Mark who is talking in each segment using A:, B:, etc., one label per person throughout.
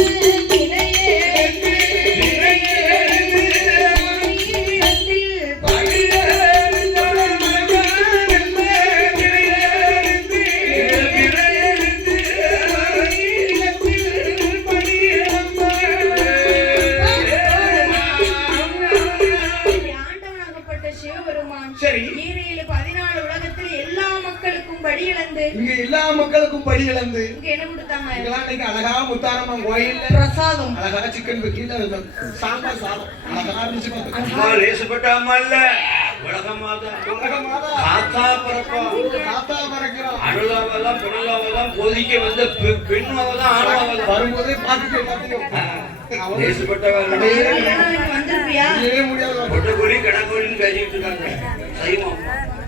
A: Yeah. படி இழந்து
B: இங்க எல்லா மக்களுக்கும் படி இழந்து
A: இங்க என்ன கொடுத்தாங்க?
B: இங்கெல்லாம் இன்னைக்கு அழகா முத்தாரம்மன் கோயில்ல
A: பிரசாதம்.
B: அழகா சிக்கன் கீழே சாம்பார் சாதம். அழகா இருந்துச்சு.
C: அம்மா லேசுப்பட்டாம இல்ல? உலகமாதான்
B: உலகமாதா.
C: காத்தா பிறப்போம்
B: தாத்தா மறக்கிறான்
C: அணுலாவெல்லாம் புனலாவெல்லாம் கொதிக்க வந்த பெ- பெண்ணாவெல்லாம் ஆணாவெல்லாம்
B: வரும்போதே பார்த்துட்டு எல்லாத்தையும்
A: வந்திருப்பியா?
C: கடக்கோழின்னு பேசிட்டு இருக்காங்க. சைவம்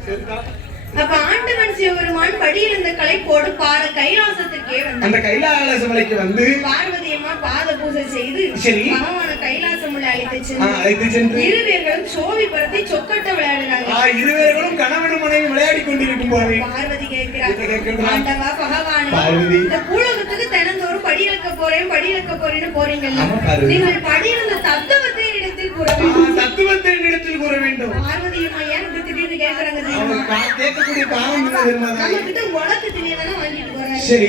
B: சரிதான்.
A: அப்ப ஆண்டவன் சிவபெருமான் படி இழந்த கலைப்போடு பார கைலாசத்திற்கே வந்தான்
B: அந்த கைலாச மலைக்கு வந்து
A: பார்வதியம்மா பாத பூஜை செய்து
B: சரி.
A: பகவான கைலாசம் உள்ள அழைத்து சென்று
B: அழைத்து சென்று
A: இருவேர்களும் சோவி பரத்தி சொக்கட்ட விளையாடினாங்க
B: ஆ, இருவர்களும் கணவன் மனைவி விளையாடி கொண்டிருக்கும் போது
A: பார்வதி
B: என்ன
A: கேட்கிறார்
B: கேட்கிறா?
A: ஆண்டவா பகவானே. இந்த பூலகத்துக்கு தினந்தோறும் படி இழக்க போறேன் படி இழக்க போறேன்னு போறீங்கல்ல. நீங்கள் படி இழந்த தத்துவத்தை இடத்தில் கூற
B: தத்துவத்தை இடத்தில் கூற வேண்டும்
A: பார்வதி அம்மா ஏன் இப்படி திடீர்னு கேட்கறாங்க தெரியுமா
B: அவன் கா- கேட்கக்கூடிய காரணம் என்ன தெரியுமா? சரி.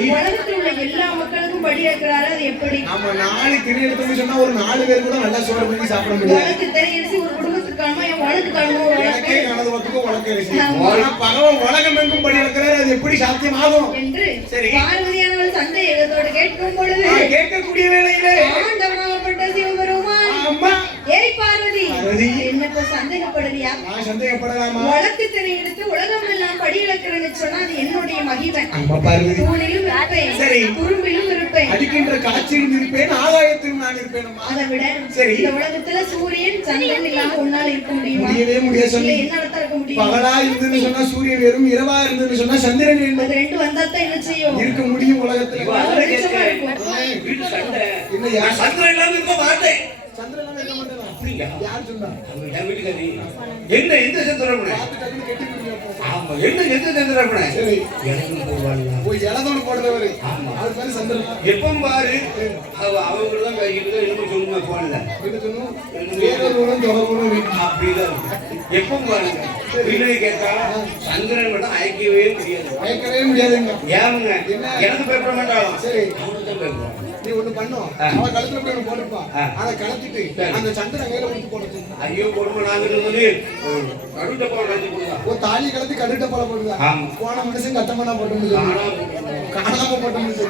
A: எல்லா மக்களுக்கும் படி இழக்கிறாரு அது எப்படி?
B: ஆமா நாலு திணை எடுத்தோம்னு சொன்னா ஒரு நாலு பேர் கூட நல்லா சோறு பண்ணி சாப்பிட முடியாது.
A: உலகத்து தெரியிச்சு ஒரு குடும்பத்துக்கு காணுமா என் உலகத்து காணுமா உலகம்
B: கனது பத்துக்கும் உலக அரிசி.
A: ஆமா.
B: ஆனா பகவான் உலகம் எங்கும் படி இருக்கிறார் அது எப்படி சாத்தியமாகும்?
A: என்று
B: சரி.
A: பார்வதியானவள் சந்தேகத்தோடு கேட்கும் பொழுது
B: கேட்கக்கூடிய வேளையிலே
A: ஆண்டவனாகப்பட்ட சிவபெருமான்
B: அம்மா
A: ஏய் பார்வதி. என்னப்ப சந்தேகப்படுறியா
B: நான் சந்தேகப்படலாமா?
A: உலகத்து திணை எடுத்து உலகம் எல்லாம் படி இழக்கிறேன்னு சொன்னா அது என்னுடைய மகிமை.
B: அம்மா பார்வதி.
A: தூணிலும் இருப்பேன்
B: சரி.
A: குறும்பிலும் இருப்பேன்.
B: அடிக்கின்ற காட்சியிலும் இருப்பேன் ஆகாயத்திலும் நான் இருப்பேன்
A: அதை விட
B: சரி.
A: இந்த உலகத்துல சூரியன் சந்திரன் இல்லாம உன்னால இருக்க முடியுமா?
B: முடியவே முடியாது சொல்லி
A: என்னால தான் இருக்க முடியும்?
B: பகலா இருந்துன்னு சொன்னா சூரியன் வேறும் இரவா இருந்துன்னு சொன்னா சந்திரன் வேணும்
A: அது ரெண்டு வந்தா தான் என்ன செய்யும்?
B: இருக்க முடியும் உலகத்துல.
C: நான் சந்திரன் இல்லாம இருக்க மாட்டேன்.
B: சந்திரன்
C: அப்படியா?
B: யார் சொன்னா?
C: அவங்க என் வீட்டுக்காரி என்ன எந்த
B: அப்போ.
C: ஆமா என்ன எந்த
B: சரி.
C: எனக்கு போவாங்களா
B: போய் இலதோடு போடுறவரு.
C: ஆமா.
B: அவர் பேரு சந்திரன்.
C: எப்ப பாரு அவ அவங்க தான் கைக்கிட்டு தான் என்னமோ சொல்லுங்க போன்ல
B: என்ன
C: அப்படிதான் பாருங்க கேட்டா சந்திரன் மட்டும் முடியாது.
B: முடியாதுங்க. என்ன?
C: எனக்கு பயப்பட
B: சரி.
C: அவனுக்கு தான் பயப்படுவான்.
B: நீ ஒண்ணு பண்ணும்
C: ஆ.
B: அவ கழுத்துல போய்
C: ஆ.
B: அதை கலத்திட்டு அந்த சந்தன வேலை முடித்து போடுறது
C: ஐயோ பொறுமை நாங்கிறது
B: கடுட்ட தாலி கலத்தி கடுட்ட போல
C: போடுங்க
B: போன மனுஷன் கட்டமான போட்டு
C: முடியும் காணாம போட்டு முடியும்